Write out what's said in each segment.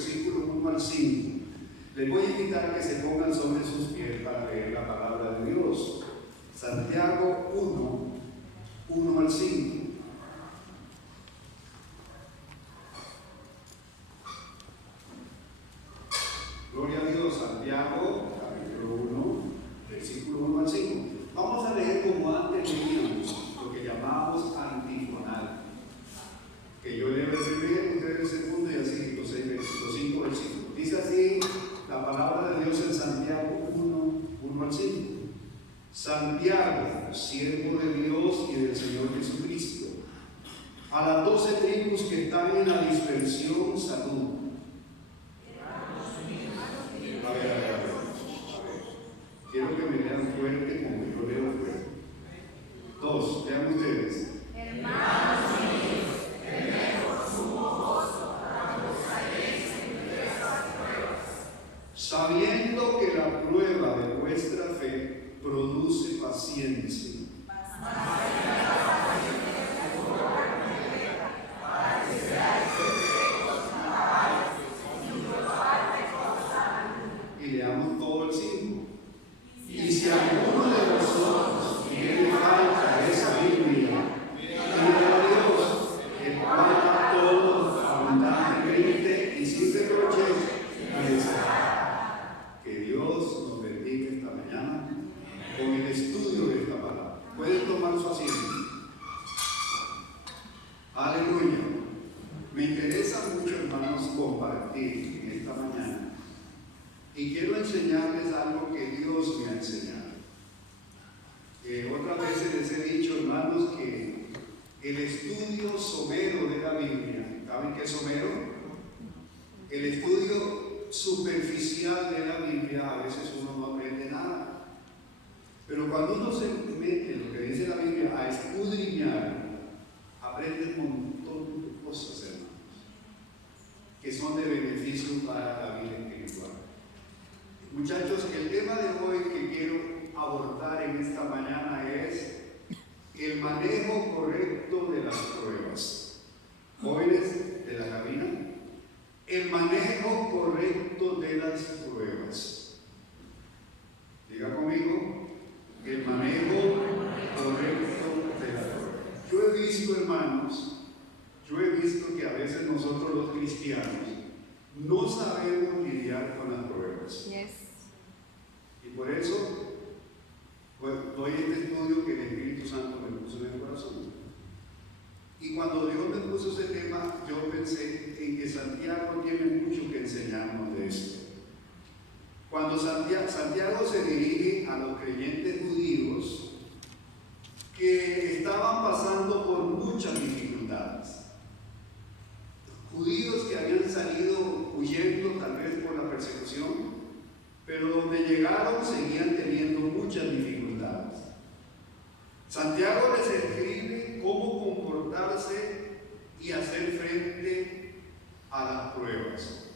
versículo 1 al 5. Les voy a invitar a que se pongan sobre sus pies para leer la palabra de Dios. Santiago 1, 1 al 5. Gloria a Dios. Santiago, capítulo 1, versículo 1 al 5. Vamos a leer como antes leíamos, lo que llamamos antifonal. Que yo leo el primero, usted el segundo y así los 5 versículos. Dice así la palabra de Dios en Santiago 1, 1 al 5. Santiago, siervo de Dios y del Señor Jesucristo, a las 12 tribus que están en la dispersión, salud. A ver. Quiero que me lean fuerte como yo leo fuerte. 2, lean ustedes. Hermanos míos, tenemos sumo gozo cuando caéis en diversas pruebas, Sabiendo que la prueba de vuestra fe produce paciencia. Y leamos todo el 5. Y si alguno de vosotros tiene falta de sabiduría, pídale a Dios, el cual da todo abundantemente y sin reproche, y les dará. Que Dios nos bendiga esta mañana con el estudio de esta palabra. Pueden tomar su asiento. Aleluya. Me interesa mucho, hermanos, compartir en esta mañana. Y quiero enseñarles algo que Dios me ha enseñado. Otras veces les he dicho, hermanos, que el estudio somero de la Biblia, ¿saben qué es somero? El estudio superficial de la Biblia, a veces uno no aprende nada. Pero cuando uno se mete en lo que dice la Biblia a escudriñar, aprende un montón de cosas, hermanos, que son de beneficio para la vida espiritual. Muchachos, el tema de hoy que quiero abordar en esta mañana es el manejo correcto de las pruebas. Jóvenes de la cabina, el manejo correcto de las pruebas. Diga conmigo, el manejo correcto de las pruebas. Yo he visto, hermanos, que a veces nosotros los cristianos no sabemos lidiar con las pruebas. Yes. Y por eso, pues, doy este estudio que el Espíritu Santo me puso en el corazón. Y cuando Dios me puso ese tema, yo pensé en que Santiago tiene mucho que enseñarnos de esto. Cuando Santiago se dirige a los creyentes judíos que estaban pasando por muchas dificultades, judíos que habían salido huyendo tal vez por la persecución, pero donde llegaron seguían teniendo muchas dificultades. Santiago les escribe cómo comportarse y hacer frente a las pruebas.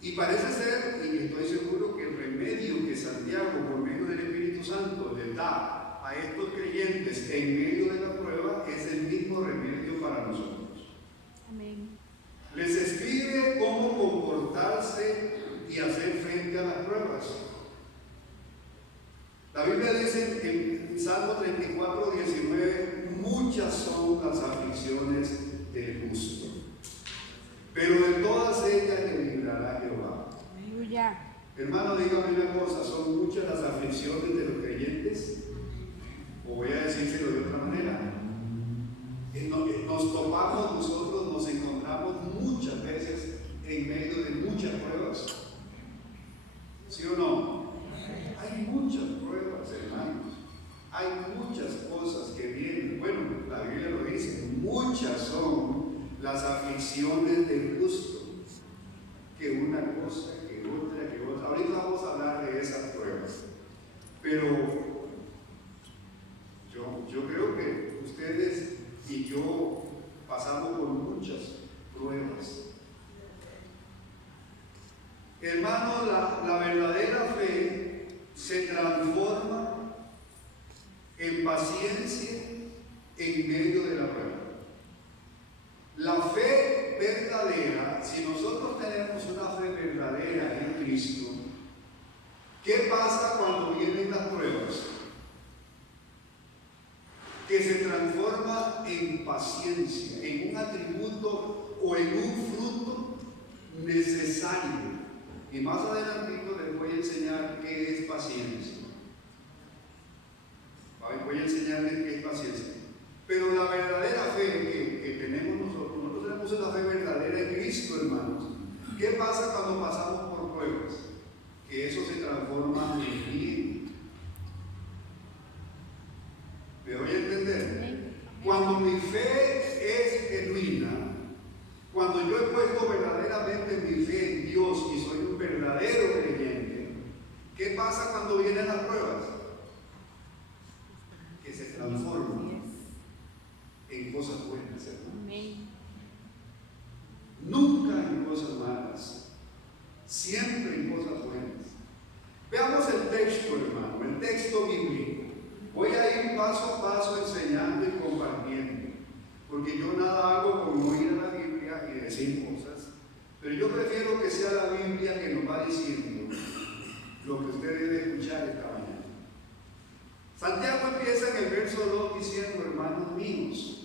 Y parece ser, y estoy seguro, que el remedio que Santiago, por medio del Espíritu Santo, les da a estos creyentes en medio de la prueba es el mismo remedio para nosotros. Amén. Les escribe cómo comportarse y hacer frente a las pruebas. La Biblia dice en Salmo 34, 19, muchas son las aflicciones del justo, pero de todas ellas le librará Jehová. Aleluya. Hermano, dígame una cosa, ¿son muchas las aflicciones de los creyentes? O voy a decírselo de otra manera. Nos topamos nosotros, nos encontramos muchas veces en medio de muchas pruebas. ¿Sí o no? Hay muchas pruebas, hermanos. Hay muchas cosas que vienen. Bueno, la Biblia lo dice, muchas son las aflicciones del justo. Que una cosa, que otra, que otra. Ahorita vamos a hablar de esas pruebas. Pero yo creo que ustedes y yo pasamos por muchas pruebas. Hermano, la verdadera fe se transforma en paciencia en medio de la prueba. La fe verdadera, si ¿Qué pasa cuando vienen las pruebas? Que se transforma en paciencia, en un atributo o en un fruto necesario. Y más adelantito les voy a enseñar qué es paciencia. Voy a enseñarles qué es paciencia. Pero la verdadera fe que tenemos nosotros tenemos una fe verdadera en Cristo, hermanos. ¿Qué pasa cuando pasamos por pruebas? Que eso se transforma en bien. ¿Me voy a entender? Cuando mi fe es genuina, cuando yo he puesto verdaderamente mi fe en Dios y soy un verdadero creyente, ¿qué pasa cuando vienen las pruebas? Que se transforman en cosas buenas, hermanos. Nunca en cosas malas, siempre en cosas buenas. Veamos el texto, hermano, el texto bíblico. Voy a ir paso a paso enseñando y compartiendo, porque yo nada hago como ir a la Biblia y decir cosas, pero yo prefiero que sea la Biblia que nos va diciendo lo que usted debe escuchar esta mañana. Santiago empieza en el verso 2 diciendo: hermanos míos.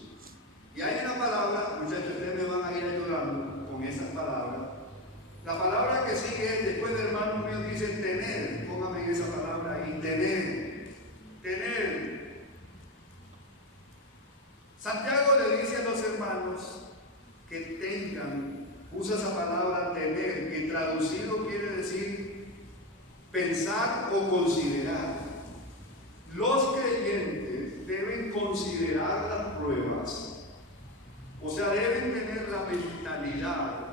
Y hay una palabra, muchachos, ustedes me van a ir ayudando con esas palabras. La palabra que sigue es, después de hermanos míos, dice tener. Póngame en esa palabra ahí, tener. Tener. Santiago le dice a los hermanos que tengan, usa esa palabra tener, que traducido quiere decir pensar o considerar. Los creyentes deben considerar las pruebas. O sea, deben tener la mentalidad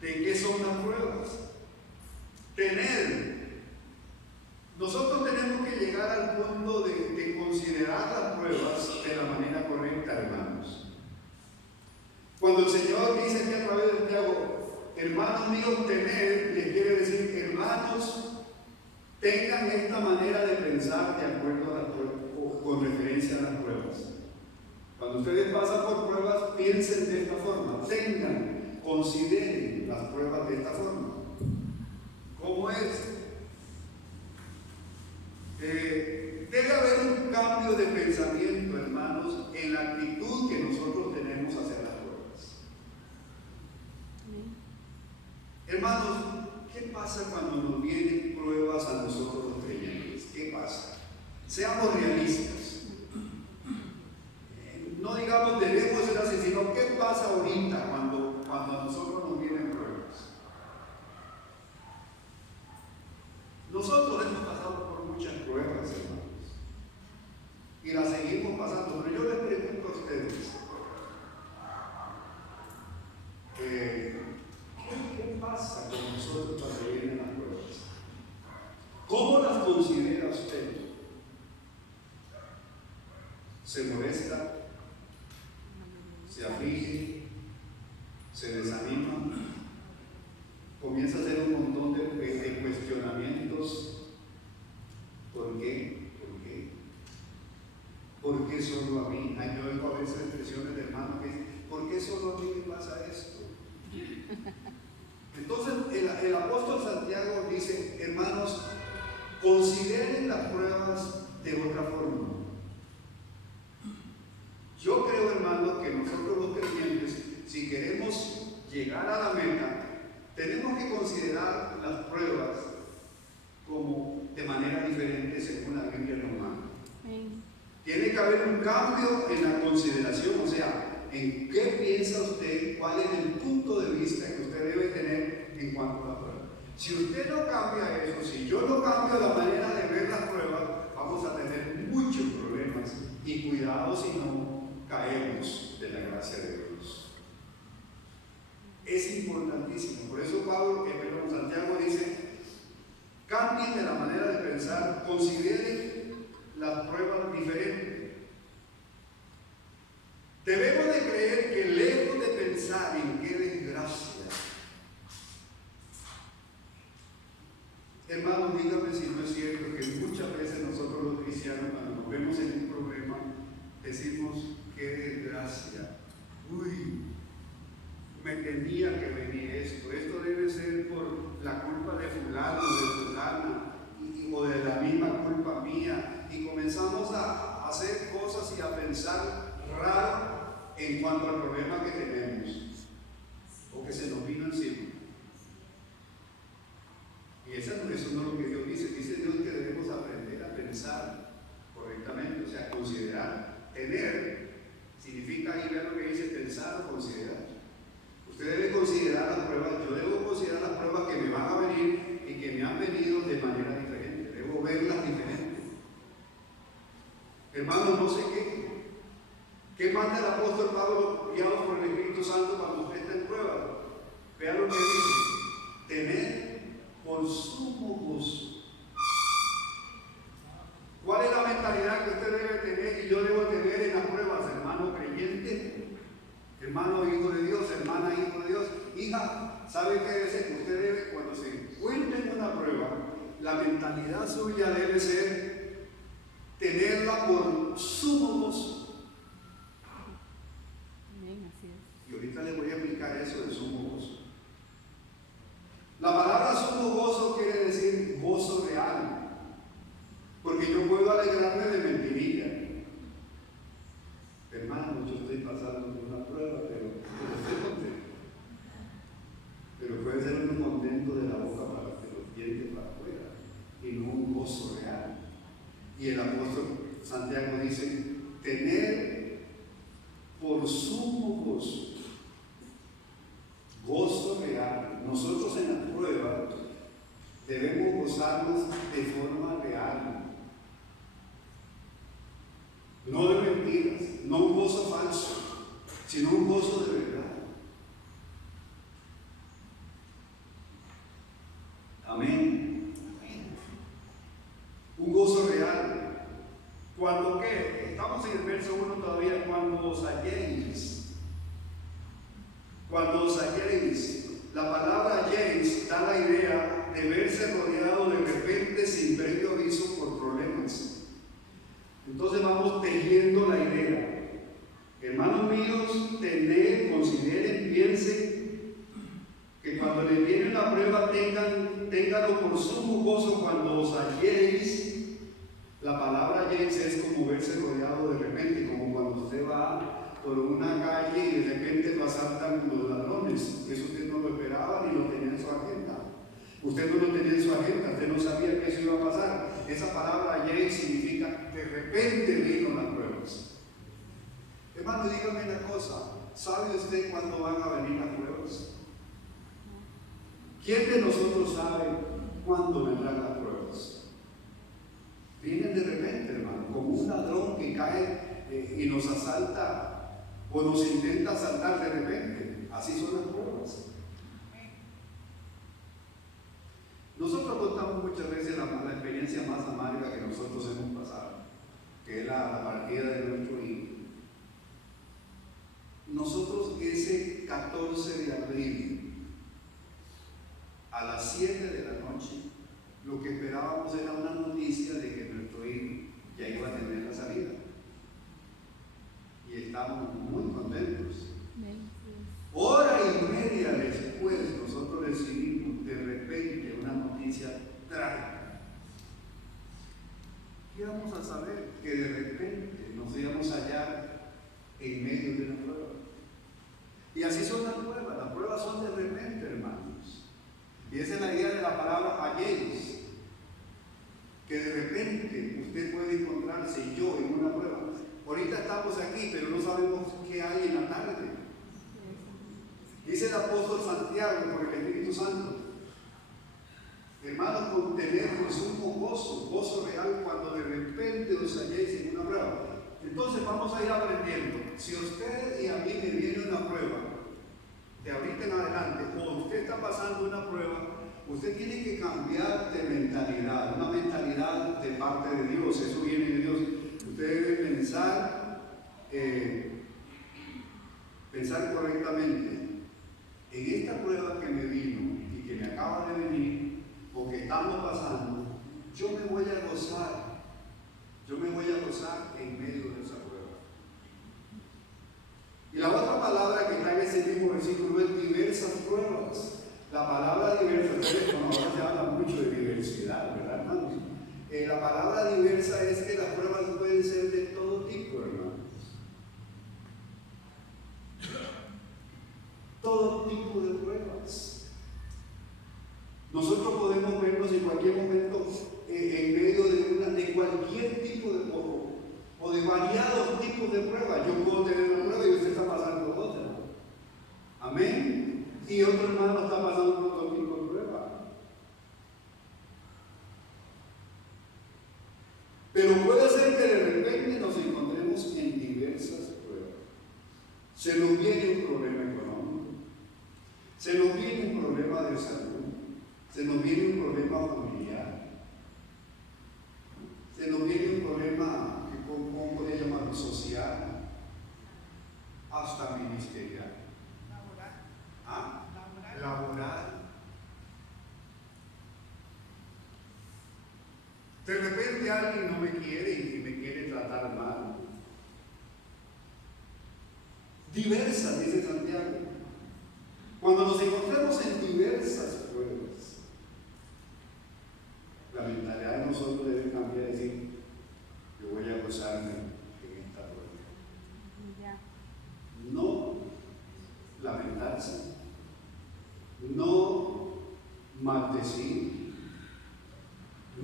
de qué son las pruebas. Tener. Nosotros tenemos que llegar al punto de considerar las pruebas de la manera correcta, hermanos. Cuando el Señor dice que a través de Santiago, hermanos míos, tener, les quiere decir, hermanos, tengan esta manera de pensar de acuerdo a las pruebas, o con referencia a las pruebas. Cuando ustedes pasan por pruebas, piensen de esta forma, tengan, consideren las pruebas de esta forma. ¿Cómo es? Debe haber un cambio de pensamiento, hermanos, en la actitud que nosotros tenemos hacia las pruebas. Hermanos, ¿qué pasa cuando nos vienen pruebas a nosotros los creyentes? ¿Qué pasa? Seamos realistas. No digamos debemos ser así, sino ¿qué pasa ahorita cuando a nosotros nos vienen pruebas? Nosotros hemos pasado por muchas pruebas, hermanos, y las seguimos pasando, pero yo les pregunto a ustedes, ¿qué pasa con nosotros cuando vienen las pruebas? ¿Cómo las considera usted? ¿Se molesta? ¿Se aflige? ¿Se desanima? Comienza a hacer un montón de cuestionamientos. ¿Por qué? ¿Por qué? ¿Por qué solo a mí? Yo oigo a veces expresiones de hermanos que dicen, ¿por qué solo a mí me pasa esto? Entonces el apóstol Santiago dice, hermanos, consideren las pruebas de otra forma. Yo creo, hermanos, que nosotros los creyentes, si queremos llegar a la meta, tenemos que considerar las pruebas como de manera diferente según la Biblia nos manda. Tiene que haber un cambio en la consideración, o sea, en qué piensa usted, cuál es el punto de vista que usted debe tener en cuanto a la prueba. Si usted no cambia eso, si yo no cambio la manera de ver las pruebas, vamos a tener muchos problemas y cuidado si no caemos de la gracia de Dios. Es importantísimo. Por eso Santiago dice, cambien de la manera de pensar, consideren las pruebas diferentes. Debemos de creer que lejos de pensar en qué desgracia, hermanos, díganme si no es cierto que muchas veces nosotros los cristianos, cuando nos vemos en un problema, decimos, qué desgracia, uy, me tenía que venir esto debe ser por la culpa de fulano, de fulana, o de la misma culpa mía, y comenzamos a hacer cosas y a pensar raro en cuanto al problema que tenemos o que se nos vino encima. Y eso no es lo que Dios dice. Dice Dios que debemos aprender a pensar correctamente, o sea, considerar. Tener significa ahí ver lo que dice pensar o considerar. Usted debe considerar las pruebas, yo debo considerar las pruebas que me van a venir y que me han venido de manera diferente. Debo verlas diferentes. Hermanos, no sé qué manda el apóstol Pablo, guiado por el Espíritu Santo, cuando usted está en prueba. Vean lo que dice: tener por sumo gozo. ¿Cuál es la mentalidad que usted debe tener y yo debo tener en las pruebas, hermano creyente, hermano hijo de Dios, hermana hijo de Dios, hija? ¿Sabe qué debe ser? Usted debe, cuando se encuentre en una prueba, la mentalidad suya debe ser tenerla por sumo gozo. Amén, así es. Y ahorita les voy a explicar eso de sumo gozo. La palabra sumo gozo quiere decir gozo real. Porque yo puedo alegrarme de mentirilla. Hermano, yo estoy pasando por una prueba, pero estoy contento. Pero puede ser un contento de la boca para que los dientes para afuera, y no un gozo real. Y el apóstol Santiago dice: tener por sumo gozo, gozo real. Nosotros en la prueba debemos gozarnos de forma real. No de mentiras, no un gozo falso, sino un gozo de verdad. Amén. Un gozo real. ¿Cuándo qué? Estamos en el verso 1 todavía. Cuando os halléis. Cuando os halléis. La palabra halléis da la idea de verse rodeado de repente sin previo aviso por problemas. Entonces vamos tejiendo la idea. Hermanos míos, consideren, piensen que cuando les viene la prueba ténganlo por sumo gozo cuando os halléis. La palabra halléis es como verse rodeado de repente, como cuando usted va por una calle y de repente lo asaltan los ladrones. Eso usted no lo esperaba ni lo tenía en su agenda. Usted no lo tenía en su agenda, usted no sabía que eso iba a pasar. Esa palabra halléis significa de repente vino las pruebas. Hermano, dígame una cosa, ¿sabe usted cuándo van a venir las pruebas? ¿Quién de nosotros sabe cuándo vendrán las pruebas? Vienen de repente, hermano, como un ladrón que cae y nos asalta o nos intenta asaltar de repente. Así son las pruebas. Nosotros contamos muchas veces la experiencia más amarga que nosotros hemos pasado, que es la partida de nuestro hijo. Nosotros ese 14 de abril, a las 7 de la noche, lo que esperábamos era una noticia de que nuestro hijo ya iba a tener la salida. Y estábamos muy contentos. Hora y media después, nosotros recibimos de repente una noticia trágica. ¿Qué íbamos a saber? Que de repente nos íbamos a hallar en medio de una prueba. Y así son las pruebas son de repente, hermanos. Y esa es la idea de la palabra halléis, que de repente usted puede encontrarse yo en una prueba. Ahorita estamos aquí, pero no sabemos qué hay en la tarde. Dice el apóstol Santiago por el Espíritu Santo: hermanos, con tener un gozo real cuando de repente os halléis en una prueba. Entonces vamos a ir aprendiendo. Si a usted y a mí me viene una prueba, de ahorita en adelante, o usted está pasando una prueba, usted tiene que cambiar de mentalidad, una mentalidad de parte de Dios. Eso viene de Dios. Usted debe pensar correctamente. En esta prueba que me vino y que me acaba de venir, o que estamos pasando, yo me voy a gozar en medio de esa prueba. Y la otra palabra que está en ese mismo versículo es diversas pruebas. La palabra diversa, ahora se habla mucho de diversidad, ¿verdad, hermanos? La palabra diversa es que las pruebas pueden ser de todo tipo, hermanos. Todo tipo de pruebas. Nosotros podemos vernos en cualquier momento en medio de cualquier tipo de prueba o de variados tipos de pruebas. Yo puedo tener una prueba y usted está pasando por otra. Amén. Y otro hermano está pasando por otro tipo de prueba. Pero puede ser que de repente nos encontremos en diversas pruebas. Se nos viene un problema económico, se nos viene un problema de salud, se nos viene un problema familiar, se nos viene un problema, ¿cómo podría llamarlo? Social, hasta ministerial. Laboral. De repente alguien no me quiere y me quiere tratar mal. Diversas, dice Santiago. Cuando nos encontremos en diversas pruebas, la mentalidad de nosotros debe cambiar y decir, yo voy a gozarme en esta prueba. No lamentarse, no maldecir,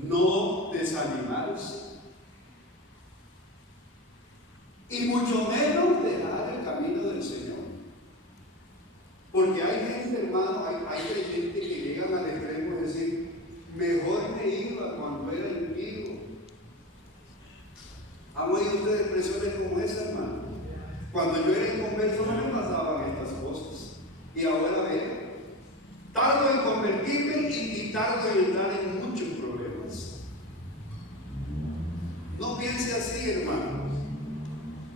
no desanimarse y mucho menos dejar el camino del Señor. Porque hay gente, hermano, hay gente que llegan al extremo de decir, mejor me iba cuando era impío. ¿Han oído ustedes expresiones como esa, hermano? Cuando yo era inconverso no me pasaban estas cosas. Y ahora veo, tardo en convertirme y tardo en entrar en muchos problemas. No piense así, hermano.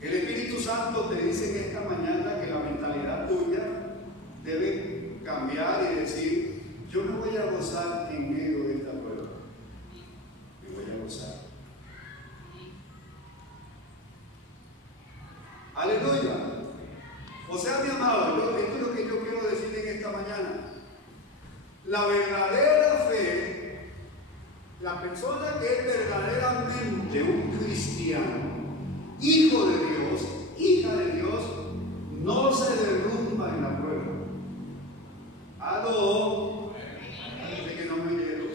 El Espíritu Santo te dice en esta mañana que la mentalidad tuya debe cambiar y decir, yo me voy a gozar en medio de esta prueba. Me voy a gozar. Aleluya. O sea, mi amado, esto es lo que yo quiero decir en esta mañana. La verdadera fe, la persona que es verdaderamente un cristiano, hijo de Dios, hija de Dios, no se derrumba en la prueba. ¿Aló? Parece que no me oyeron.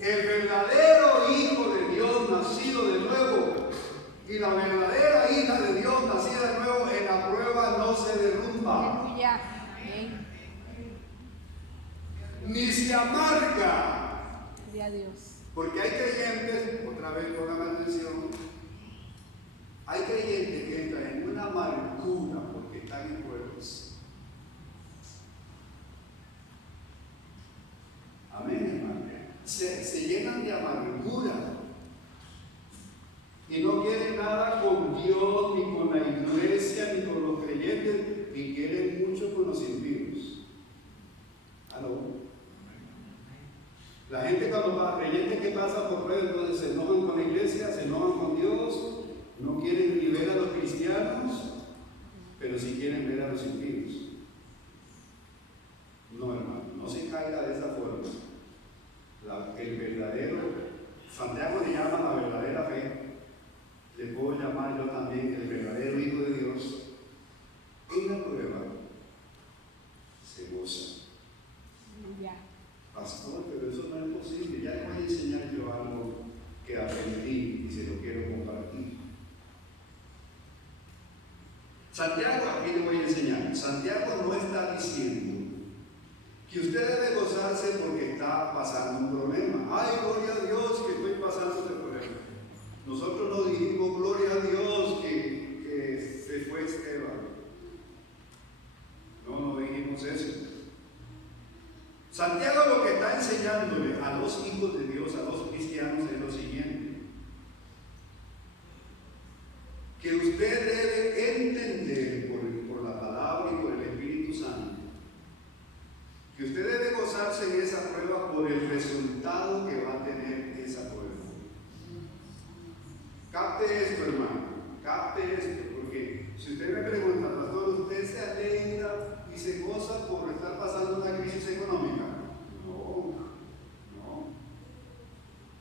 El verdadero hijo de Dios nacido de nuevo y la verdadera hija de Dios nacida de nuevo en la prueba no se derrumba. Aleluya. Amén. Ni se amarga. Gloria a Dios. Porque hay creyentes, otra vez pongan atención, hay creyentes que entran en una amargura porque están en pruebas. Amén, hermano. Se llenan de amargura y no quieren nada con Dios, ni con la iglesia, ni con los creyentes, y quieren mucho con los impíos. ¿Aló? La gente cuando va, creyentes que pasan por pruebas, entonces se enojan con la iglesia, se enojan con Dios, no quieren ni ver a los cristianos, pero sí quieren ver a los impíos. No, hermano, no se caiga de esa forma. El verdadero, Santiago le llama la verdadera fe, le puedo llamar yo también el verdadero Hijo de Dios. En la prueba se goza. Ya. Pastor, pero eso no es posible. Ya le voy a enseñar yo algo que aprendí y se lo quiero compartir. Santiago, aquí le voy a enseñar. Santiago no está diciendo que usted debe gozarse porque está pasando un problema. Ay, gloria a Dios que estoy pasando este problema. Nosotros no dijimos gloria a Dios que se fue Esteban. No dijimos eso. Santiago lo que está enseñándole a los hijos de Dios, a los cristianos, es lo siguiente: que usted debe entender por la palabra y por el Espíritu Santo que usted debe gozarse en esa prueba por el resultado que va a tener esa prueba. Capte esto, hermano, capte esto, porque si usted me pregunta, pastor, ¿usted se alegra y se goza por estar pasando una crisis económica? No.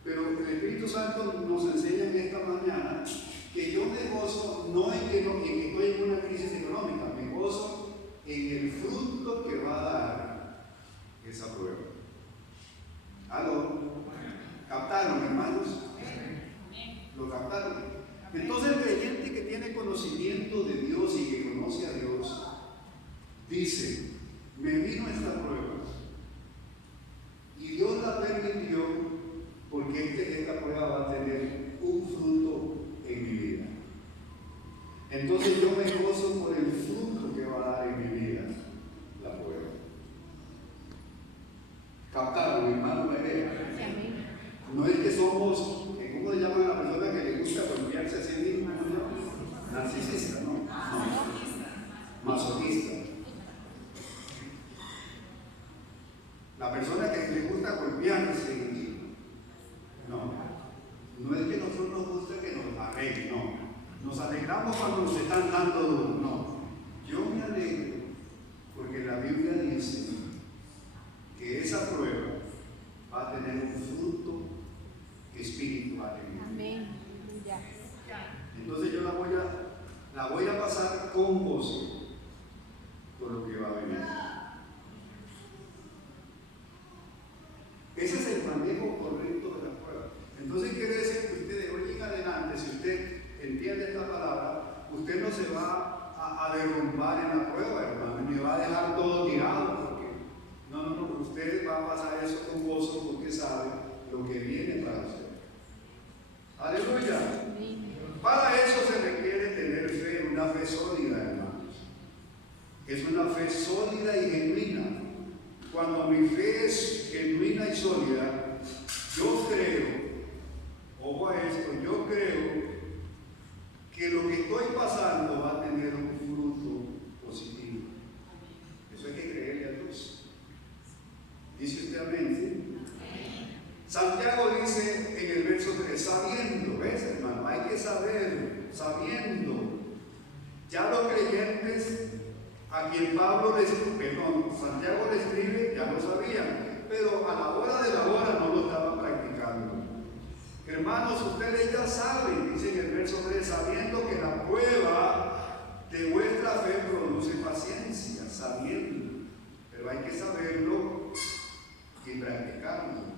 Pero el Espíritu Santo Santo nos enseña en esta mañana que yo me gozo no en que estoy en una crisis económica, me gozo en el fruto que va a dar esa prueba. ¿Aló? ¿Captaron, hermanos? ¿Lo captaron? Entonces el creyente que tiene conocimiento de Dios y que conoce a Dios dice: me vino esta prueba y Dios la permitió porque esta prueba va a tener un fruto en mi vida. Entonces yo me gozo por el fruto que va a dar en mi vida la prueba. ¿Captaron, hermano? No es que somos, ¿cómo le llaman a la persona que le gusta golpearse a sí mismo? Narcisista, ¿no? No. Masoquista. La persona que le gusta golpearse, no es que nosotros nos gusta que nos arreglen, no. Nos alegramos cuando nos están dando duro, no. Yo me alegro porque la Biblia dice que esa prueba va a tener un fruto espiritual en mí. Amén. Entonces yo la voy a pasar con gozo por lo que va a venir. Ese es el manejo correcto de la prueba. Entonces quiere decir que usted de hoy en adelante, si usted entiende esta palabra, usted no se va a derrumbar en la prueba, hermano, ni va a dejar todo tirado, porque no, usted va a pasar eso con gozo porque sabe lo que viene para usted. Aleluya. Para eso se requiere tener fe, una fe sólida, hermanos. Es una fe sólida y genuina. Cuando mi fe es genuina y sólida, yo creo, ojo a esto, yo creo que lo que estoy pasando va a tener un fruto positivo. Eso hay que creerle a Dios. ¿Dice usted amén? ¿Sí? Santiago dice en el verso 3, sabiendo, ¿ves, hermano? Hay que saber, sabiendo. Ya los creyentes a quien Santiago le escribe, ya lo sabían, pero a la hora de la hora no lo estaban practicando. Hermanos, ustedes ya saben, dice en el verso 3, sabiendo que la prueba de vuestra fe produce paciencia, sabiendo, pero hay que saberlo y practicarlo.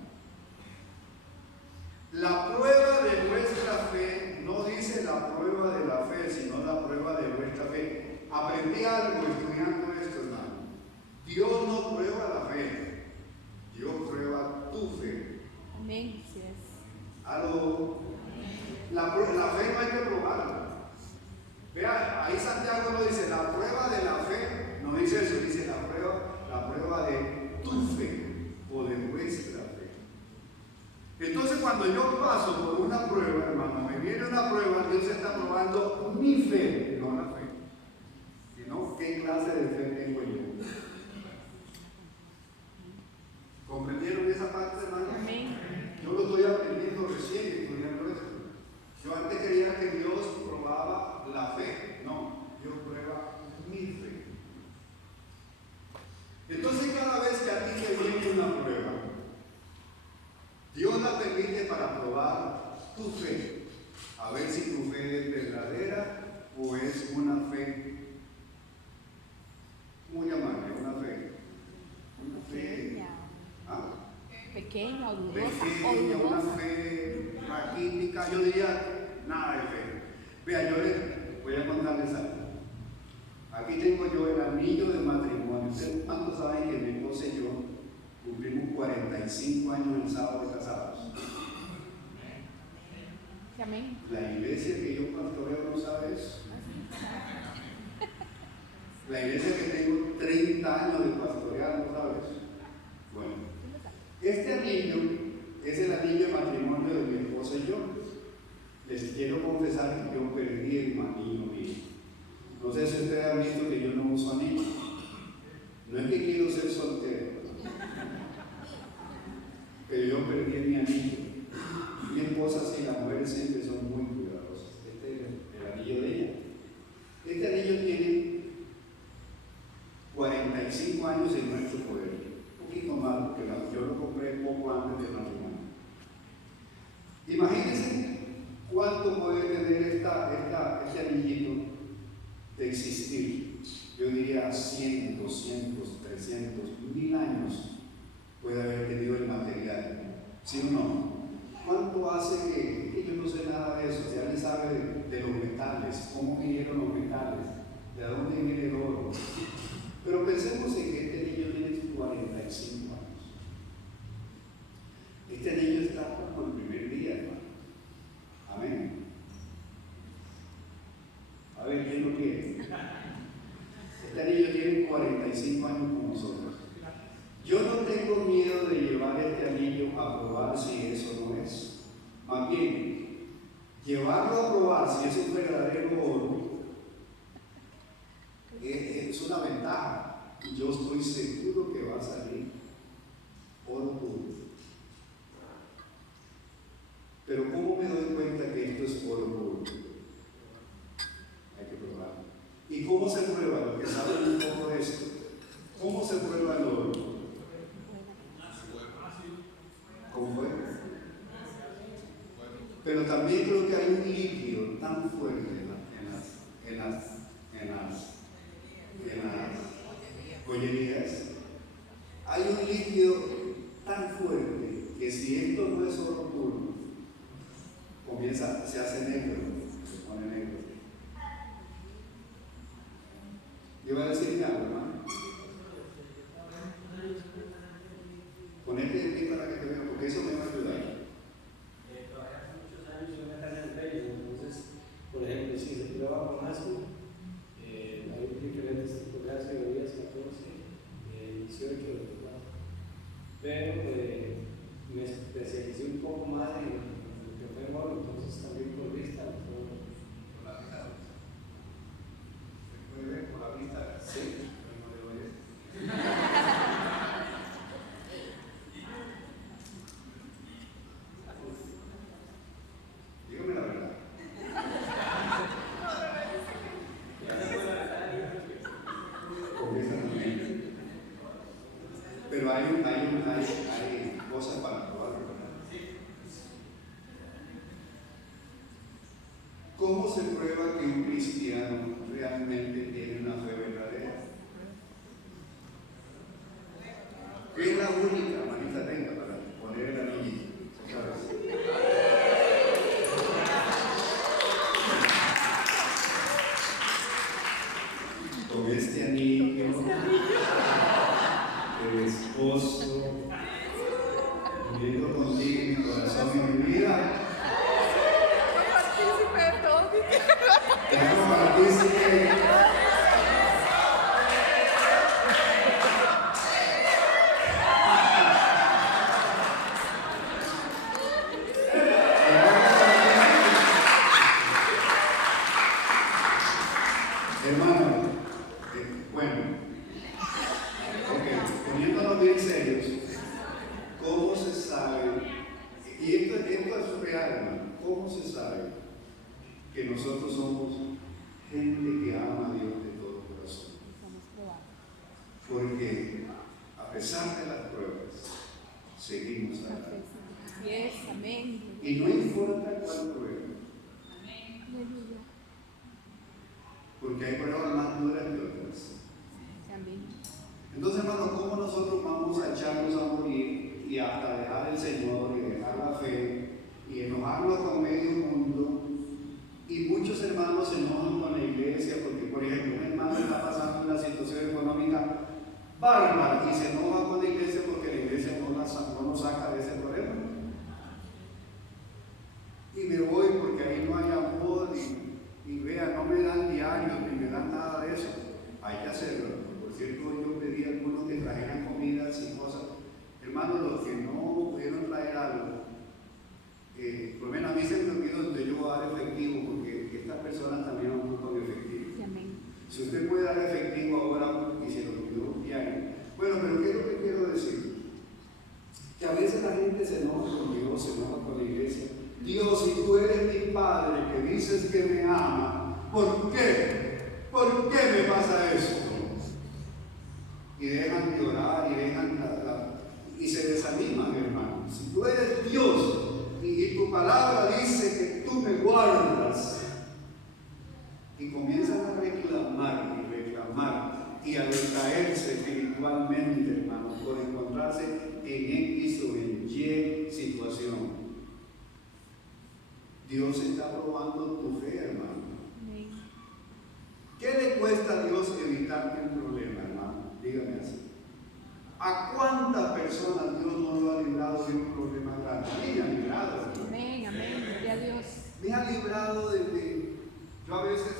La prueba de vuestra fe no dice la prueba de la fe, sino la prueba de vuestra fe. Aprendí algo estudiando esto, hermano. Dios no prueba la fe, Dios prueba tu fe. Amén. Sí es. ¿Aló? La fe no hay que probarla. Vea, ahí Santiago no dice la prueba de la fe, no dice eso, dice la prueba de tu fe o de vuestra fe. Entonces cuando yo paso por una prueba, hermano, me viene una prueba, Dios está probando mi fe, no la fe. Sino qué clase de fe tengo yo. ¿Comprendieron esa parte, hermano? Amén. Yo lo estoy aprendiendo recién estudiando esto. Yo antes creía que Dios probaba la fe. No, Dios prueba mi fe. Entonces cada vez que a ti te viene una prueba, Dios la permite para probar tu fe. A ver si tu fe es verdadera o es una fe, ¿cómo llamarle? Una fe. Pequeña o dudosa. Pequeña, una fe raquítica, yo diría nada de fe. Vea, yo les voy a contarles algo. Aquí tengo yo el anillo de matrimonio. ¿Ustedes cuántos saben que mi esposa y yo cumplimos 45 años el sábado de casados? Amén. La iglesia que yo pastoreo no sabe eso. La iglesia que tengo 30 años de pastorear no sabe eso. Bueno, este anillo es el anillo de matrimonio de mi esposa y yo. Les quiero confesar que yo perdí el anillo mío. No sé si ustedes han visto que yo no uso anillo. No es que quiero ser soltero, pero yo perdí mi anillo. Mi esposa y las mujeres siempre son muy cuidadosas. Este es el anillo de ella. Este anillo tiene 45 minerales, de dónde viene el oro. Pero pensemos en que este niño tiene 45 años. Este niño está como el primer día, hermano. Amén. A ver, ¿quién lo quiere? Este niño tiene 45 años con nosotros. Yo no tengo miedo de llevar a este niño a probar si eso no es. Más bien, llevarlo a probar si es un verdadero oro es una ventaja. Yo estoy seguro que va a salir oro puro. Pero ¿cómo me doy cuenta que esto es oro puro? Hay que probarlo. ¿Y cómo se prueba? Los que saben un poco de esto. ¿Cómo se prueba el oro? Con fuego. Pero también creo que hay un líquido tan fuerte en las joyerías. Hay un líquido tan fuerte que si esto no es oro puro, se hace negro, se pone negro. Yo voy a decir algo, hermano. Ponete de pie para que te vea, porque eso me va a ayudar. Trabajé hace muchos años en una casa de empeño, entonces, por ejemplo, si se prueba con ácido, hay diferentes tipos de ácido, bebidas 14, 18, 24. Pero me especialicé un poco más en lo que fue oro, entonces también por vista. Por la vista. ¿Se puede ver por la vista? Sí. Dígame la verdad. Pero hay cosas para probar, ¿verdad? ¿Cómo se prueba que un cristiano realmente tiene una fe verdadera? ¿Qué es la única manita tenga para poner el anillo? Con este anillo, el esposo, viviendo contigo en mi corazón y en mi vida. Déjame partícipe. Hermano, bueno, poniéndonos bien serios, ¿cómo se sabe? Y esto es real, hermano. ¿Cómo se sabe que nosotros somos gente que ama a Dios de todo corazón? Porque a pesar de las pruebas, seguimos adelante. Yes, amén. Y no importa cuál prueba, porque hay pruebas más duras que otras. Amén. Entonces, hermano, ¿cómo nosotros vamos a echarnos a morir y hasta dejar el Señor y dejar la fe y enojarnos con medio mundo? Y muchos hermanos se enojan con la iglesia porque, por ejemplo, un hermano está pasando una situación económica bárbara y se enoja con la iglesia porque la iglesia no nos saca de ese problema. Y me voy porque ahí no hay amor y vea, no me dan diarios ni me dan nada de eso. Hay que hacerlo. Por cierto, yo pedí a algunos que trajeran comidas y cosas. Hermanos, los que no pudieron traer algo, por lo menos a mí se me olvidó donde yo voy a dar efectivo, porque estas personas también ocupan efectivo. Amén. Si usted puede dar efectivo ahora y se lo olvidó diario. Bueno, pero ¿qué es lo que quiero decir? Que a veces la gente se enoja con Dios, se enoja con la iglesia. Dios, si tú eres mi Padre que dices que me ama, ¿por qué? ¿Por qué me pasa eso? Y dejan de orar y dejan y se desaniman, hermano. Si tú eres Dios y tu palabra dice que tú me guardas, y comienzan a reclamar y a decaerse espiritualmente, hermano, por encontrarse en X o en Y situación. Dios está probando tu fe, hermano. Amén. ¿Qué ¿A cuántas personas Dios no lo ha librado de un problema grande? A mí me ha librado. Amén, amén. Gloria a Dios. Me ha librado yo a veces,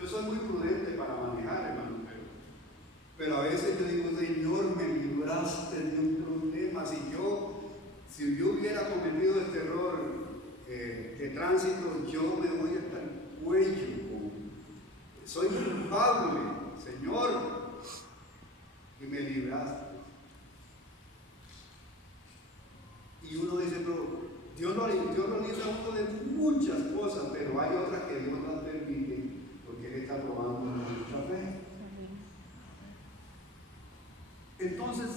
yo soy muy prudente para manejar, hermano, pero a veces yo digo, Señor, me libraste de un problema. Si yo hubiera cometido este error de tránsito, yo me voy hasta el cuello. Soy culpable, Señor, y me libraste. Y uno dice, pero Dios lo libra a uno de muchas cosas, pero hay otras que Dios las permite porque Él está probando nuestra fe. Entonces,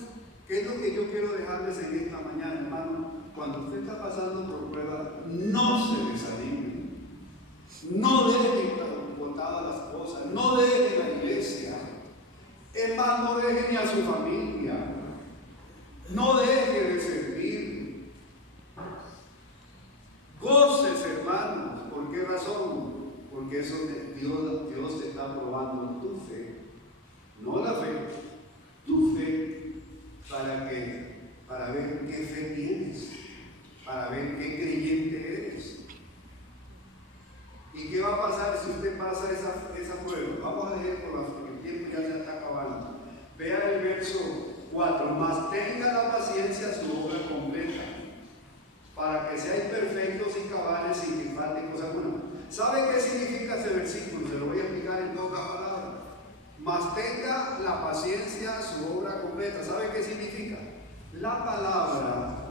¿qué es lo que yo quiero dejarles en esta mañana, hermano? Cuando usted está pasando por pruebas, no se desanime. No deje botadas las cosas, no deje la iglesia. Es más, no deje ni a su familia. No deje de servir. Goces, hermanos. ¿Por qué razón? Porque eso Dios te está probando tu fe. No la fe, tu fe. Para ver qué fe tienes. Para ver qué creyente eres. ¿Y qué va a pasar si usted pasa esa prueba? Vamos a leer porque el tiempo ya se está acabando. Vea el verso 4. Mas tenga la paciencia su obra completa, para que seáis perfectos y cabales sin que falte cosa alguna. ¿Sabe qué significa ese versículo? Se lo voy a explicar en pocas palabras. Mas tenga la paciencia su obra completa. ¿Sabe qué significa? La palabra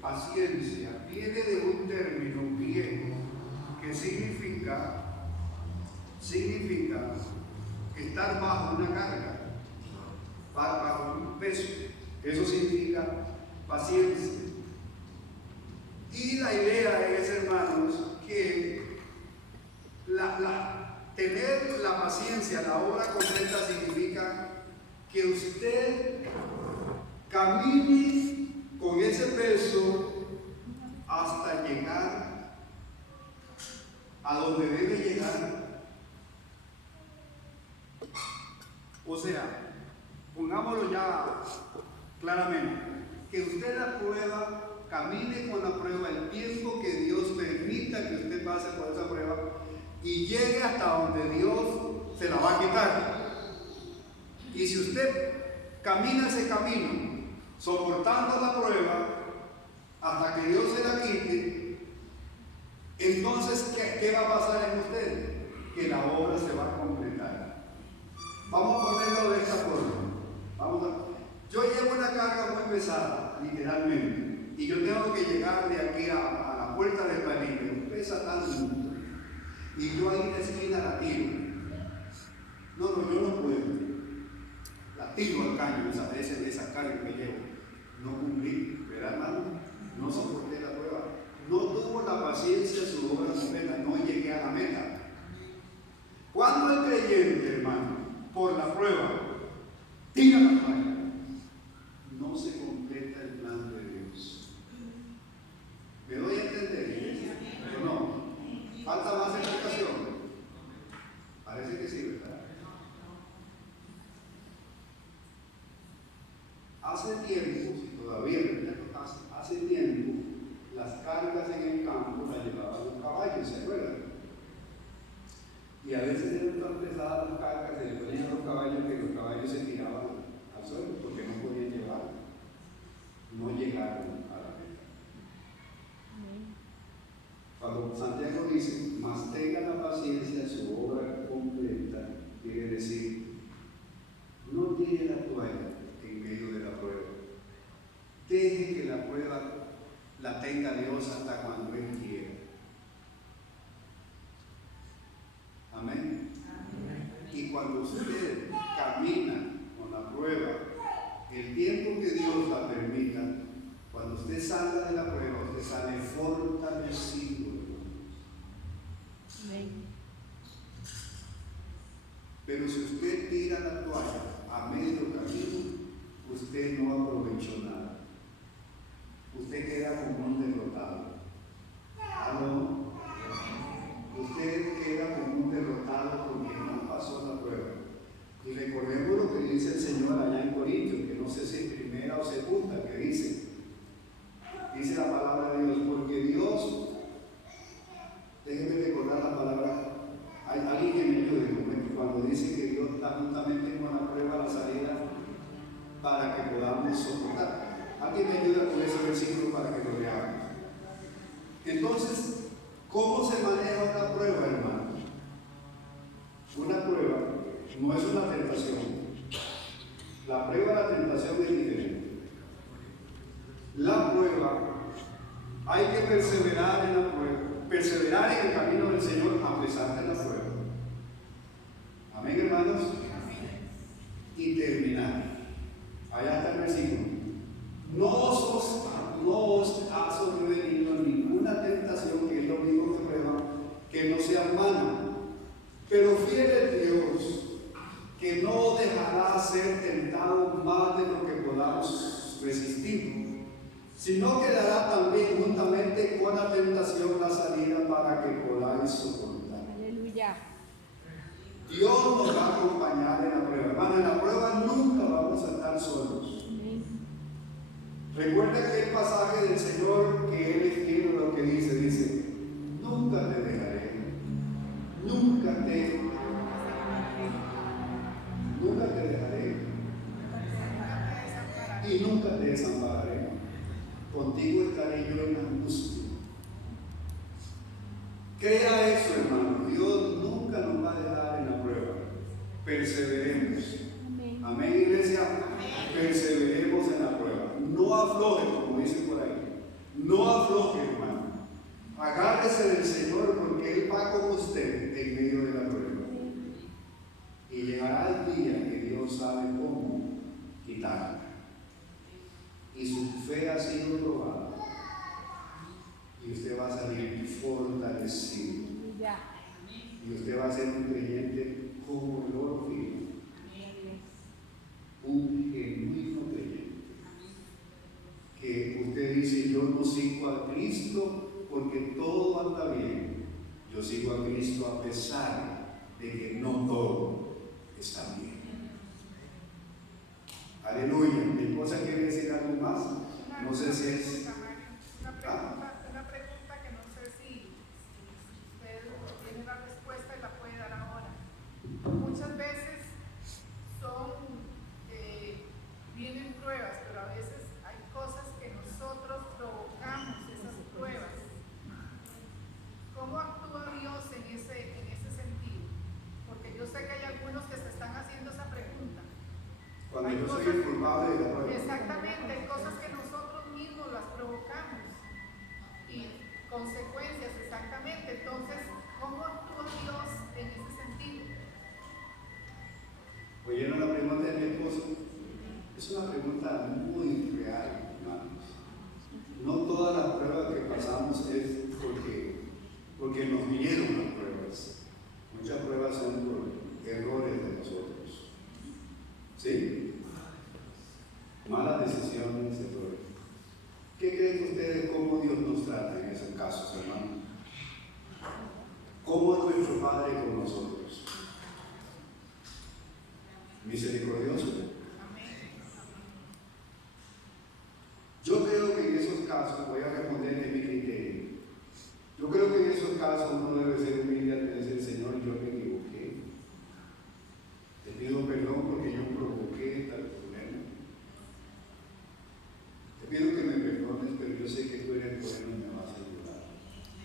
paciencia viene de un término griego que significa estar bajo una carga, bajo un peso. Eso significa paciencia. Y la idea es, hermanos, que tener la paciencia, la obra completa, significa que usted camine con ese peso hasta llegar a donde debe llegar. O sea, pongámoslo ya claramente, que usted la prueba, camine con la prueba el tiempo que Dios permita que usted pase por esa prueba y llegue hasta donde Dios se la va a quitar. Y si usted camina ese camino soportando la prueba hasta que Dios se la quite, entonces ¿qué va a pasar en usted? Que la obra se va a completar. Vamos a ponerlo de esta forma. Yo llevo una carga muy pesada, literalmente, y yo tengo que llegar de aquí a la puerta del palillo. Pesa tanto. Y yo ahí en la esquina la tiro. No, yo no puedo. La tiro al caño, esa carga que llevo. No cumplí, ¿verdad, hermano? No soporté la prueba. No tuvo la paciencia su obra completa, no llegué a la meta. Cuando el creyente, hermano, por la prueba, tira la toalla, no se completa el plan de Dios. ¿Me doy a entender? ¿O no? ¿Falta más explicación? Parece que sí, ¿verdad? Hace tiempo, si todavía hace tiempo, las cargas en el campo las llevaban los caballos, ¿se acuerdan? Y a veces eran tan pesadas las cargas que le ponían a los caballos que los caballos se tiraban al suelo porque no podían llevar, no llegaron a la meta. Cuando Santiago dice, mas tenga la paciencia su obra completa, quiere decir, no tire la toalla en medio de la prueba. Deje que la prueba la tenga Dios hasta cuando Él quiera. Amén. Y cuando usted camina con la prueba, el tiempo que Dios la permita, cuando usted salga de la prueba, usted sale fortalecido. Amén. Pero si usted tira la toalla a medio camino, usted no aprovechó nada. Usted queda como un derrotado. ¿Aló? Usted queda como un derrotado porque no pasó la prueba. Y recordemos lo que dice el Señor allá en para que podamos soportar. ¿Alguien me ayuda con ese versículo para que lo veamos? Entonces, ¿cómo se maneja una prueba, hermano? Una prueba no es una tentación. La prueba de la tentación es diferente. La prueba, hay que perseverar en la prueba, perseverar en el camino del Señor a pesar de la prueba. Amén, hermanos. Y terminar. Allá está el versículo. No os ha sobrevenido ninguna tentación, que es lo mismo que prueba, que no sea humana. Pero fiel es Dios, que no dejará ser tentado más de lo que podamos resistir, sino que dará también juntamente con la tentación la salida para que podáis soportar. Aleluya. Dios nos va a acompañar en la prueba. Hermano, en la prueba nunca vamos a estar solos. Recuerda que el pasaje del Señor, que Él es fiel, lo que dice, nunca te dejaré, nunca te dejaré y nunca te desampararé. Contigo estaré yo en la angustia. Crea eso, hermano. Dios nunca nos va a dejar en la prueba. Perseveremos. Amén, iglesia. Perseveremos en la prueba. No afloje, como dice por ahí. No afloje, hermano. Agárrese del Señor, porque Él va con usted en medio de la prueba. Y llegará el día que Dios sabe cómo quitarla. Y su fe ha sido probada. Y usted va a salir fortalecido. Y usted va a ser un creyente como el oro fino. Un genuino creyente. Que usted dice, yo no sigo a Cristo porque todo anda bien. Yo sigo a Cristo a pesar de que no todo está bien. Aleluya. Mi esposa quiere decir algo más. No sé si es... Una pregunta que no sé si usted tiene la respuesta y la puede dar ahora. Muchas veces vienen pruebas, pero a veces hay cosas que nosotros provocamos esas pruebas. ¿Cómo actúa Dios en ese sentido? Porque yo sé que hay algunos que se están haciendo esa pregunta. Cuando yo soy el culpable de la prueba. Exactamente, hay cosas que nosotros mismos las provocamos y consecuencias, exactamente. Entonces, ¿cómo actúa Dios en ese sentido? ¿Oyeron la pregunta de mi esposo? Es una pregunta muy real, hermanos. No todas las pruebas que pasamos es porque nos vinieron las pruebas. Muchas pruebas son por errores de nosotros. ¿Sí? Malas decisiones, errores. ¿Qué creen ustedes cómo Dios nos trata en esos casos, hermano? ¿Cómo es nuestro Padre con nosotros? Misericordioso. Yo creo que en esos casos, voy a responder de mi criterio, yo creo que en esos casos uno debe ser humilde ante el Señor. Yo me equivoqué. Te pido perdón porque yo provoqué tal problema. Te pido que me perdones, pero yo sé que tú eres bueno y me vas a ayudar.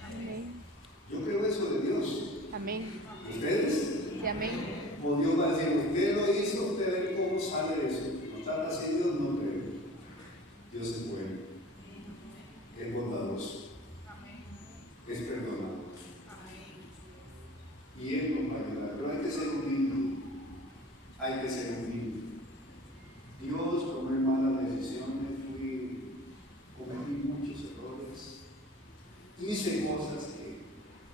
Amén. Yo creo eso de Dios. Amén. ¿Ustedes? Sí, amén. O Dios va a decir, usted lo hizo, usted ve cómo sale de eso. No trata así, Dios no cree. Dios es bueno, es bondadoso, es perdonador. Y Él nos va a ayudar. Pero hay que ser humilde. Hay que ser humilde. Dios, tomé malas decisiones, cometí muchos errores, hice cosas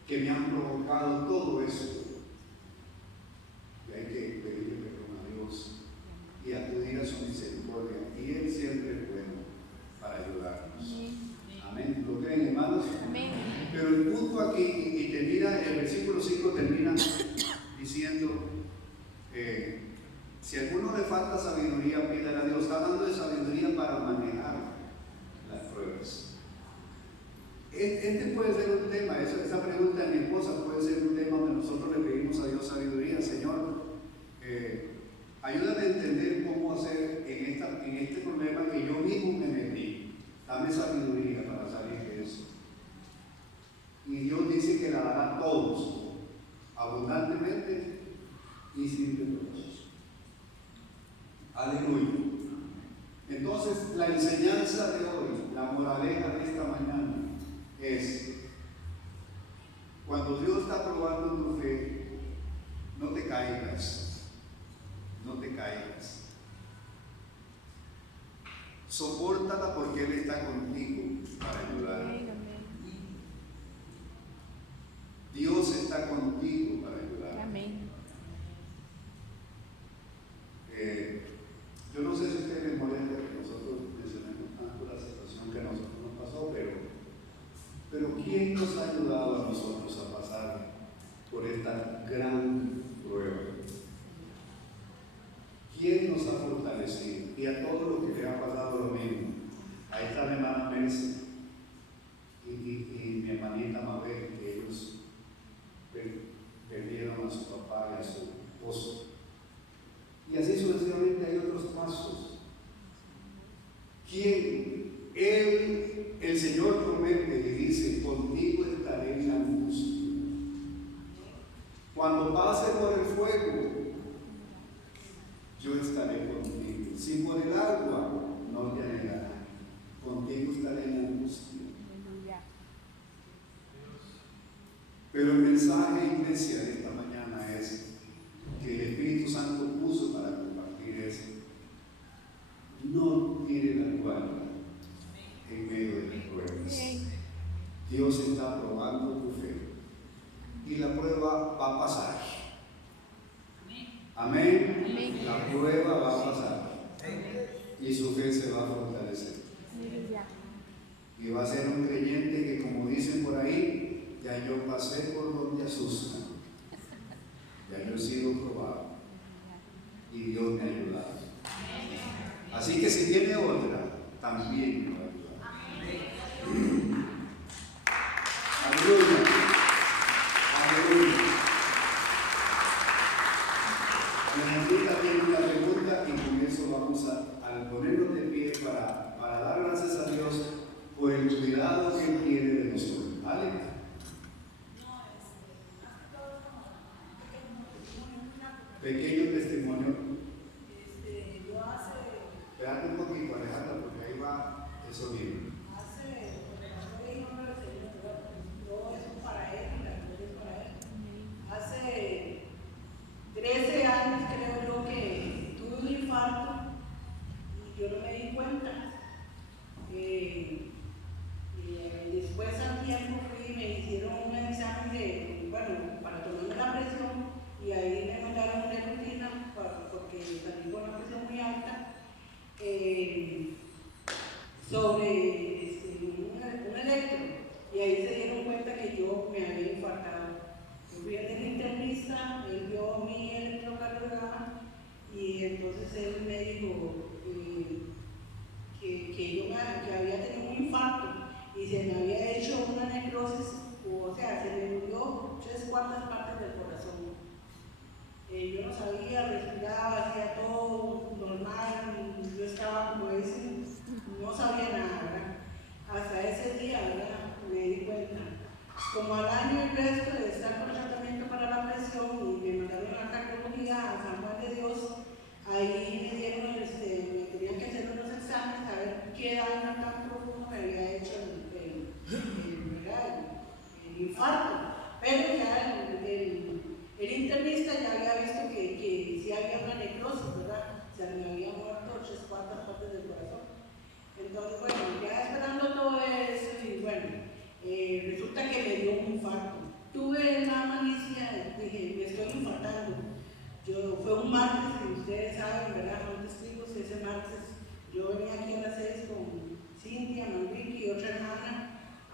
que me han provocado todo eso. Y hay que pedirle perdón a Dios y acudir a su misericordia. Y Él siempre es bueno para ayudarnos. Amén. ¿Lo creen, hermanos? Amén. Pero el punto aquí, y termina, el versículo 5 termina diciendo, si a alguno le falta sabiduría, pídale a Dios. Está dando de sabiduría para manejar las pruebas. Este puede ser un tema, esa pregunta de mi esposa puede ser un tema donde nosotros le pedimos a Dios sabiduría. Señor, ayúdame a entender cómo hacer en estas Entonces, la enseñanza de hoy, la moraleja de esta mañana es: cuando Dios está probando tu fe, no te caigas, no te caigas. Sopórtala porque Él está contigo para ayudar. Amén. Dios está contigo para ayudar. Amén. Yo no sé si a ustedes les molesta que nosotros mencionemos tanto la situación que a nosotros nos pasó, pero ¿quién nos ha ayudado a nosotros a pasar por esta gran prueba? ¿Quién nos ha fortalecido? Y a todos los que les ha pasado lo mismo. Ahí está mi hermana Mercy y mi hermanita Mabel, que ellos perdieron a su papá y a su esposo. Y así sucesivamente hay otros pasos. ¿Quién? Él, el Señor promete y dice: contigo estaré en la angustia. Cuando pase por el fuego, yo estaré contigo. Si por el agua, no te anegaré. Contigo estaré en la angustia. Aleluya. Pero el mensaje, iglesia, de esta mañana es que el Espíritu Santo puso para compartir eso. No tire la toalla en medio de las pruebas. Dios está probando tu fe y la prueba va a pasar. Amén. Amén. La prueba va a pasar y su fe se va a fortalecer. Aleluya. Y va a ser un creyente que, como dicen por ahí, ya yo pasé por donde asustan. Ya yo he sido probado y Dios me ha ayudado. Así que si tiene otra, también me va a ayudar. Aleluya. Aleluya. Mi hermanita tiene una pregunta y con eso vamos a ponernos de pie para dar gracias a Dios por el cuidado que Él tiene de nosotros. ¿Vale? Pequeño testimonio. Espérate un poquito, Alejandra, porque ahí va el sonido. Hace 13 años creo yo que tuve un infarto y yo no me di cuenta. Después al tiempo fui y me hicieron un examen para tomarme la presión, y ahí me mandaron de rutina porque salí con una presión muy alta sobre un electro, y ahí se dieron cuenta que yo me había infartado. Yo fui al internista, él vio mi electrocardiograma y entonces él me dijo que había tenido un infarto y se me había hecho una necrosis, o sea, se me murió 3/4 partes del corazón. Yo no sabía, respiraba, hacía todo normal, yo estaba como dicen, no sabía nada, ¿verdad? Hasta ese día, ¿verdad? Me di cuenta. Como al año y resto de estar con tratamiento para la presión, y me mandaron a la cardiología a San Juan de Dios, ahí me dieron, me tenían que hacer unos exámenes a ver qué daño tan profundo me había hecho el infarto. Pero ya el internista ya había visto que sí había una necrosis, ¿verdad? Se me había muerto 3/4 partes del corazón. Entonces, bueno, ya esperando todo eso, y bueno, resulta que me dio un infarto. Tuve una malicia, dije, me estoy infartando. Fue un martes, y ustedes saben, ¿verdad? Son testigos, ese martes yo venía aquí a las 6 con Cintia, Manrique y otra hermana.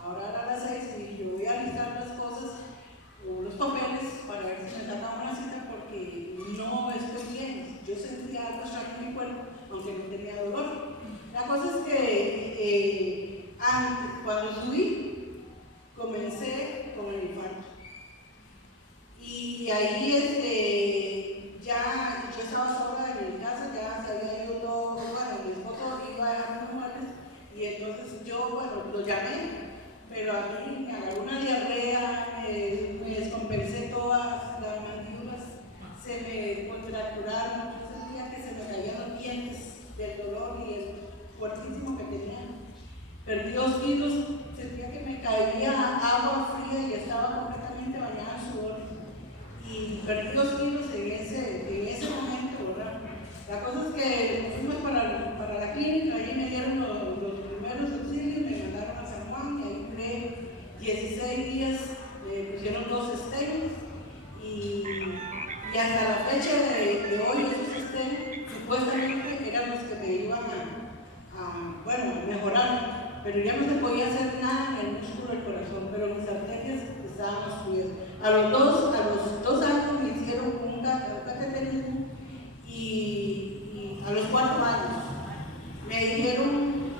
Ahora era las 6 y yo voy a listar las cosas, o los papeles, para ver si me sacan una cita, porque no estoy bien. Yo sentía algo extraño en mi cuerpo, aunque no tenía dolor. La cosa es que cuando subí, comencé con el infarto. Y ahí ya yo estaba sola en mi casa, ya se había ido todo, bueno, mi esposo iba a dejar unos muebles, y entonces yo, bueno, lo llamé, pero a mí me agarró una diarrea, me descompensé todas las mandíbulas, se me contracturaron, yo sentía que se me caían los dientes del dolor, y fuertísimo que tenía. Perdí 2 kilos, sentía que me caía agua fría y estaba completamente bañada en sudor. Y perdí 2 kilos en ese momento, ¿verdad? La cosa es que fuimos para la clínica, ahí me dieron los primeros auxilios, me mandaron a San Juan y ahí duré 16 días, me pusieron 2 stems y hasta la fecha de hoy esos stems supuestamente eran los que me iban a mejorar, pero ya no se podía hacer nada en el músculo del corazón, pero mis arterias estaban obstruidas. A los dos años me hicieron un cateterismo y a los 4 años me dijeron,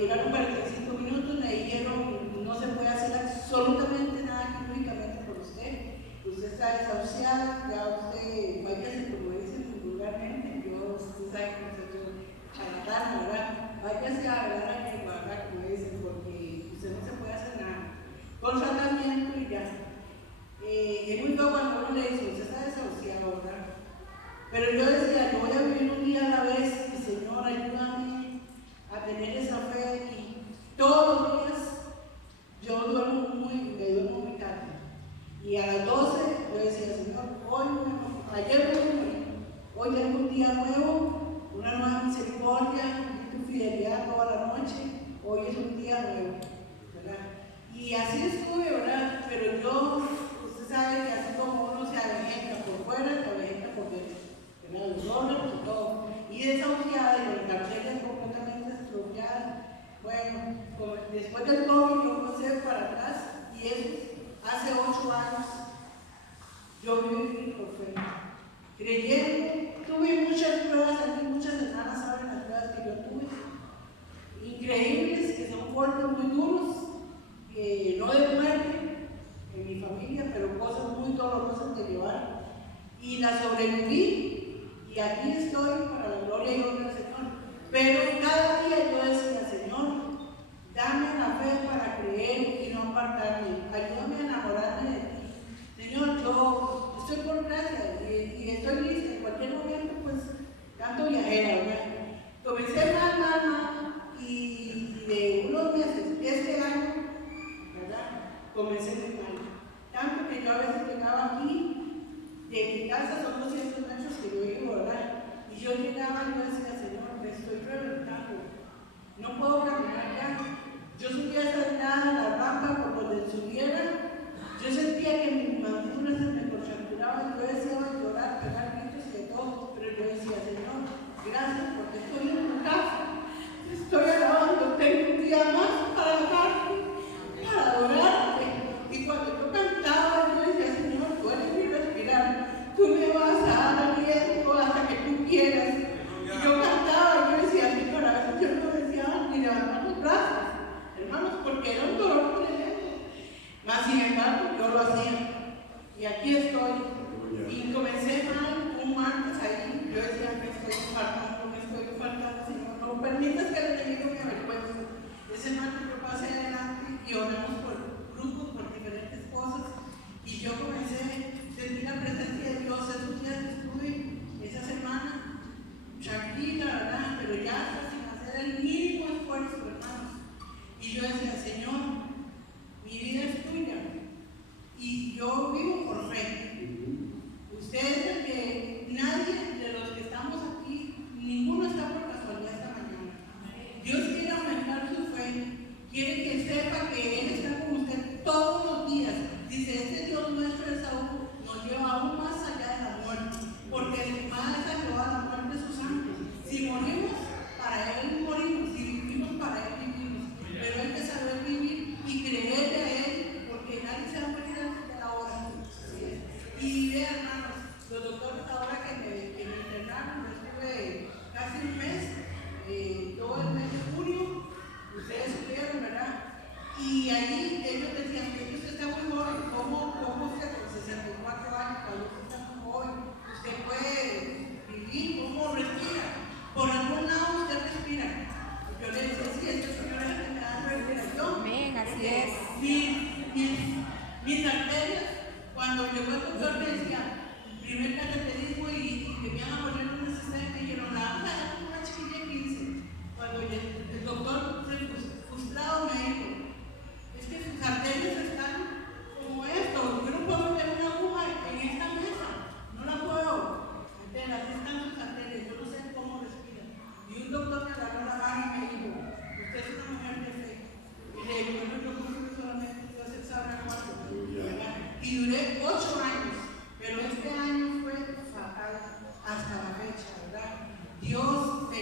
duraron 45 minutos, me dijeron no se puede hacer absolutamente nada quirúrgicamente por usted está desahuciada, ya usted váyase, como dicen vulgarmente, usted sabe que no soy charlatana, ¿verdad? Váyase a hablar a mi guarda, como dicen, porque usted no se puede hacer nada. Con tratamiento y ya. Es muy feo cuando uno le dice, usted está desahuciado, ¿verdad? Pero yo decía, yo voy a vivir un día a la vez, y Señor, ayúdame a tener esa fe. Y todos los días yo duermo muy tarde. Y a las 12 yo decía, Señor, ayer hoy es un día nuevo, una nueva misericordia, tu fidelidad toda la noche, hoy es un día nuevo, ¿verdad? Y así estuve, ¿verdad? Pero usted sabe que así como uno se avejenta por fuera, se avejenta por dentro, ¿verdad? Los órganos y todo. Y desahuciada y con las arterias completamente estropeadas. Bueno, después del COVID yo pasé para atrás y eso, hace 8 años, yo viví por fe. Creyendo, tuve muchas pruebas, aquí muchas hermanas saben las pruebas que yo tuve. Increíbles, que son fuertes muy duros, no de muerte en mi familia, pero cosas muy dolorosas de llevar. Y las sobreviví y aquí estoy para la gloria y honra del Señor. Pero cada día yo decía, Señor, dame la fe para creer y no apartarme. Ayúdame a enamorarme de ti. Señor, yo estoy por gracia y estoy lista. En cualquier momento, pues, tanto viajera, ¿verdad? Comencé mal y de unos meses, este año, ¿verdad? Comencé muy mal. Tanto que yo a veces llegaba aquí, de mi casa son 200 metros que yo vivo, ¿verdad? Y yo llegaba y yo decía, Señor, me estoy reventando. No puedo caminar ya. Yo subía esa la rampa por donde subiera. Yo sentía que mis mandíbulas se me contracturaban. Yo deseaba llorar, pegar gritos y de todo. Pero yo decía, Señor, gracias porque estoy en tu casa. Estoy alabando. Tengo un día más para alabarte, para adorarte. Y cuando yo cantaba, yo decía, Señor, tú eres mi respirar. Tú me vas a dar aliento hasta que tú quieras. Y yo cantaba, yo decía, Señor, a veces yo no decía ni levantar los brazos, hermanos, porque era un dolor tremendo. Mas sin embargo, yo lo hacía. Y aquí estoy. Y comencé mal, un martes ahí. Yo decía, me estoy faltando, Señor. No permitas que el enemigo me avergüence. Ese martes yo pasé adelante y oramos por grupos, por diferentes cosas. Y yo comencé a sentir la presencia de Dios. Esos días que estuve, esa semana, tranquila, ¿verdad? Pero ya hasta sin hacer el mínimo esfuerzo, hermanos. Y yo decía, Señor, mi vida es tuya y yo vivo por fe. Usted es el que nadie de los que estamos aquí, ninguno está por casualidad esta mañana. Dios quiere aumentar su fe, quiere que sepa que Él está con usted todos los días. Dice, este Dios nuestro de Saúl nos lleva aún más allá de la muerte, porque su madre salió a la muerte de sus ángeles. Si morimos, para Él morimos, si vivimos, para Él vivimos. Pero hay que saber vivir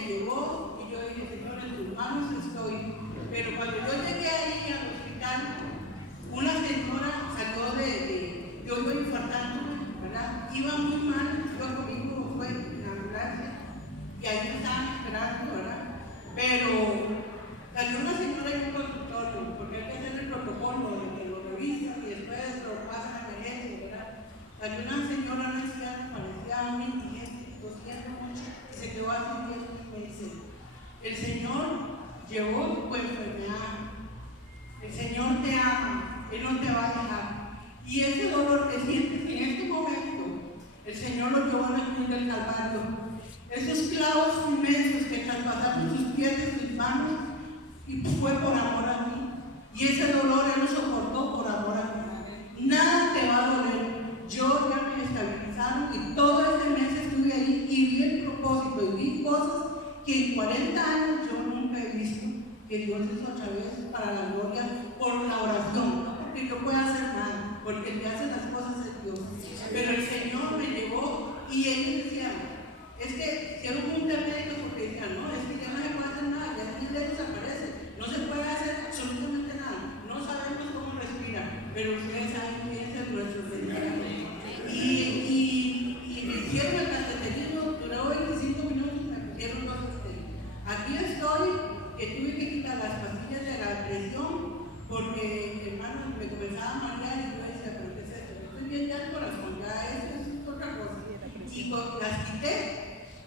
me llevó y yo dije, Señor, en tus manos estoy. Pero cuando yo llegué ahí al hospital, una señora salió yo iba infartando, ¿verdad? Iba muy mal, iba conmigo, fue en la ambulancia, y ahí me estaban esperando, ¿verdad? Pero salió una señora en un consultorio, porque hay que hacer el protocolo de que lo revisan y después lo pasan a emergencia, ¿verdad? Salió una señora anciana, parecía un indigente, tosiendo mucho, y se quedó así viendo y me dice, el Señor llevó tu enfermedad, el Señor te ama, Él no te va a dejar. Y ese dolor que sientes en este momento, el Señor lo llevó a la cruz del Calvario. Esos clavos inmensos que traspasaron sus pies y sus manos, y fue por amor a mí. Y ese dolor Él lo soportó por amor a mí. Nada te va a doler. Yo ya me estabilizaron y todo este mes estuve ahí y vi el propósito y vi cosas que en 40 años yo nunca he visto. Que Dios hizo otra vez para la gloria por la oración, no porque yo pueda hacer nada, porque el que hace las cosas es Dios. Pero el Señor me llevó y ellos decían, es que hicieron un intermédico porque decían, no, es que ya no se puede hacer nada, ya aquí desaparece, no se puede hacer absolutamente nada, no sabemos cómo respira, pero ustedes saben quién es nuestro Señor. Y hicieron el cateterismo, duró 25 minutos, me pusieron 2 estrellas. Aquí estoy, que tuve que quitar las pastillas de la presión porque, hermano, me comenzaba a marear y yo decía, pero ¿qué es esto? Estoy bien ya el corazón, ya esto es otra cosa. Y las quité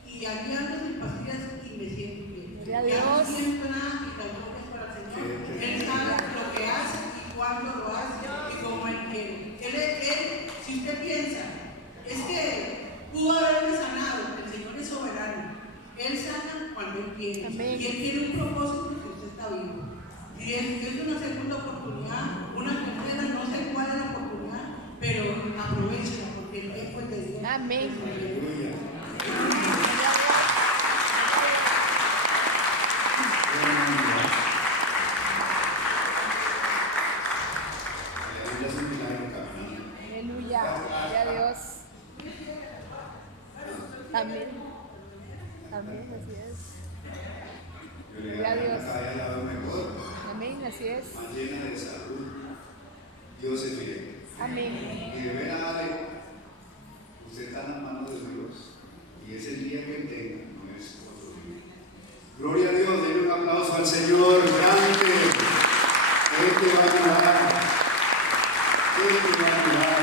y aquí ando sin pastillas y me siento bien. Ya no siento nada y la gloria es para el Señor. Él sabe lo que hace y cuándo lo hace y cómo Él quiere. Él, si usted piensa, es que pudo haberme sanado, el Señor es soberano. Él sana cuando Él quiere. Amén. Y Él tiene un propósito que usted está vivo. Si es una segunda oportunidad, una tercera, no sé cuál es la oportunidad, pero aprovechala porque el tiempo es de Dios. Amén. Aleluya. Aleluya es un milagro caminando. Aleluya. Gloria a Dios. Amén. Amén, así es. Yo le Gloria a Dios. cada día la veo mejor, Amén, así es. más llena de salud. Dios es fiel. Amén. Y de veras, Ale, usted está en las manos de Dios. Y ese día que Él tenga no es otro día. Gloria a Dios, denle un aplauso al Señor, grande. Él te va a ayudar. Él te va a ayudar.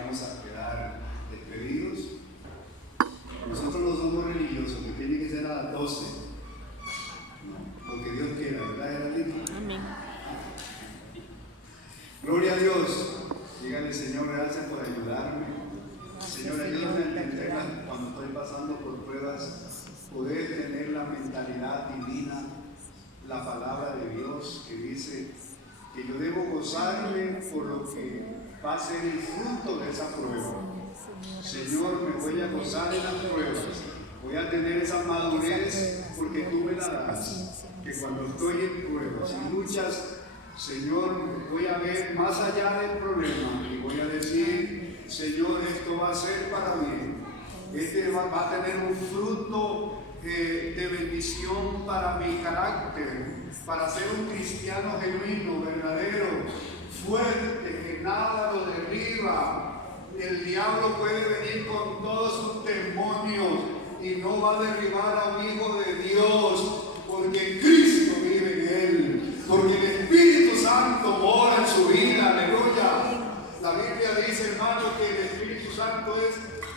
Vamos a quedar despedidos. Nosotros no somos religiosos, que tiene que ser a las 12. No, lo que Dios quiera, ¿verdad, Geraldine? Amén. Gloria a Dios. Dígale, Señor, gracias por ayudarme. Señor, ayúdame a entender cuando estoy pasando por pruebas, poder tener la mentalidad divina, la palabra de Dios que dice que yo debo gozarme por lo que va a ser el fruto de esa prueba. Señor, me voy a gozar en las pruebas. Voy a tener esa madurez porque tú me la das. Que cuando estoy en pruebas y luchas, Señor, voy a ver más allá del problema y voy a decir, Señor, esto va a ser para mí. Este va a tener un fruto de bendición para mi carácter, para ser un cristiano genuino, verdadero, fuerte, que nada lo derriba. El diablo puede venir con todos sus demonios y no va a derribar a un hijo de Dios, porque Cristo vive en él, porque el Espíritu Santo mora en su vida, aleluya. La Biblia dice, hermano, que el Espíritu Santo es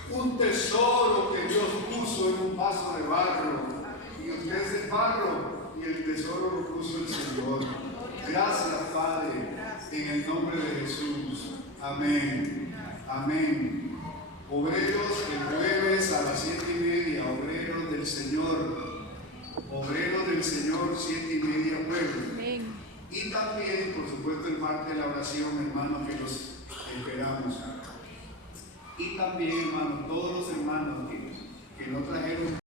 un tesoro que Dios puso en un vaso de barro, y usted es el barro y el tesoro lo puso el Señor. Gracias, Padre, en el nombre de Jesús. Amén. Amén. Obreros, el jueves a las 7:30, obreros del Señor. Obreros del Señor, 7:30, pueblo. Amén. Y también, por supuesto, el martes de la oración, hermanos, que los esperamos. Y también, hermanos, todos los hermanos que no trajeron